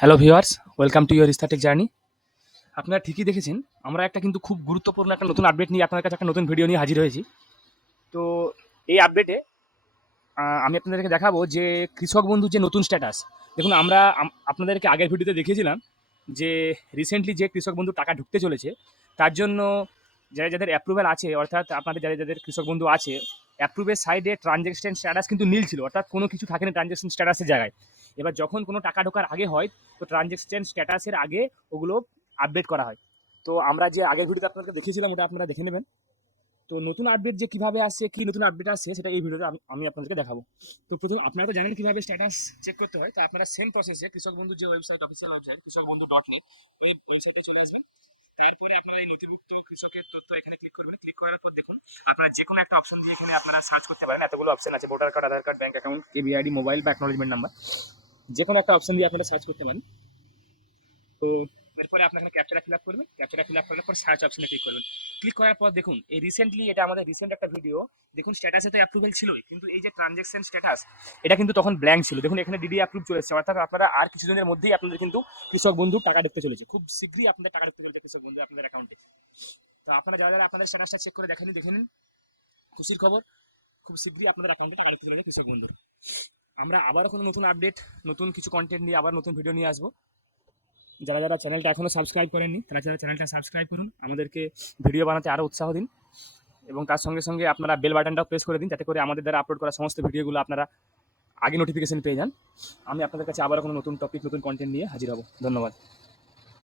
Hello viewers, welcome to your static journey. আপনারা ঠিকই দেখেছেন, আমরা একটা কিন্তু খুব গুরুত্বপূর্ণ একটা নতুন আপডেট নিয়ে আপনার কাছে একটা নতুন ভিডিও নিয়ে হাজির হয়েছি। তো এই আপডেটে আমি আপনাদেরকে দেখাবো যে কৃষক বন্ধুর যে নতুন স্ট্যাটাস। দেখুন, আমরা আপনাদেরকে আগের ভিডিওতে দেখিয়েছিলাম যে রিসেন্টলি যে কৃষক বন্ধু টাকা ঢুকতে চলেছে, তার জন্য যাদের অ্যাপ্রুভাল আছে, অর্থাৎ আপনাদের যাদের কৃষক বন্ধু আছে, অ্যাপ্রুভের সাইডে ট্রানজ্যাকশন স্ট্যাটাস কিন্তু নীল ছিল, অর্থাৎ কোনো কিছু থাকেনি ট্রানজ্যাকশন স্ট্যাটাসের জায়গায়। এবার যখন কোনো টাকা ঢোকার আগে হয়, তো ট্রানজ্যাকশন স্ট্যাটাসের আগে ওগুলো আপডেট করা হয়। তো আমরা যে আগের ভিডিওতে আপনাদেরকে দেখিয়েছিলাম, ওটা আপনারা দেখে নেবেন। তো নতুন আপডেট যে কিভাবে আসছে, কি নতুন আপডেট আসছে, সেটা এই ভিডিওতে আমি আপনাদেরকে দেখাবো। তো প্রথম আপনারা তো জানেন কিভাবে স্ট্যাটাস চেক করতে হয়। তো আপনারা সেম প্রসেসে কৃষক বন্ধু যে ওয়েবসাইট, অফিসিয়াল ওয়েবসাইট কৃষকবন্ধু.net, ওই ওয়েবসাইটে চলে আসবেন। তারপরে আপনারা এই নথিভুক্ত কৃষকের তথ্য এখানে ক্লিক করবেন। ক্লিক করার পর দেখুন, আপনারা যে কোনো একটা অপশন দিয়ে এখানে আপনারা সার্চ করতে পারেন। এতগুলো অপশন আছে: voter card, Aadhaar card, bank account, KBID, mobile বা অ্যাকনোলেজমেন্ট নাম্বার। যে কোনো একটা অপশন দিয়ে আপনারা সার্চ করতে পারেন। তো এরপরে আপনার এখানে ক্যাপচাটা ফিল আপ করবেন। ক্যাপচাটা ফিল আপ করার পর সার্চ অপশনে ক্লিক করবেন। ক্লিক করার পর দেখুন, এই রিসেন্টলি, এটা আমাদের রিসেন্ট একটা ভিডিও। দেখুন, স্ট্যাটাসে তো অ্যাপ্রুভেল ছিলই, কিন্তু এই যে ট্রানজ্যাকশন স্ট্যাটাস, এটা কিন্তু তখন ব্ল্যাঙ্ক ছিল। দেখুন, এখানে ডিডি অ্যাপ্রুভ চলে এসেছে, অর্থাৎ আপনারা আর কিছুদিনের মধ্যেই আপনাদের কিন্তু কৃষক বন্ধু টাকা ঢুকতে চলেছে। খুব শীঘ্রই আপনাদের টাকা ঢুকতে চলেছে কৃষক বন্ধু আপনাদের অ্যাকাউন্টে। তো আপনারা যারা যারা আপনাদের স্ট্যাটাসটা চেক করে দেখেন, দেখে নিন। খুশির খবর, খুব শীঘ্রই আপনাদের অ্যাকাউন্টে টাকা ঢুকতে চলেছে কৃষক বন্ধুর। আমরা আবারও কোনো নতুন আপডেট, নতুন কিছু কন্টেন্ট নিয়ে আবার নতুন ভিডিও নিয়ে আসবো। যারা যারা চ্যানেলটা এখনও সাবস্ক্রাইব করেননি, তারা যারা চ্যানেলটা সাবস্ক্রাইব করুন, আমাদেরকে ভিডিও বানাতে আরও উৎসাহ দিন। এবং তার সঙ্গে সঙ্গে আপনারা বেল বাটনটাও প্রেস করে দিন, যাতে করে আমাদের দ্বারা আপলোড করা সমস্ত ভিডিওগুলো আপনারা আগে নোটিফিকেশন পেয়ে যান। আমি আপনাদের কাছে আবারও কোনো নতুন টপিক, নতুন কন্টেন্ট নিয়ে হাজির হব। ধন্যবাদ।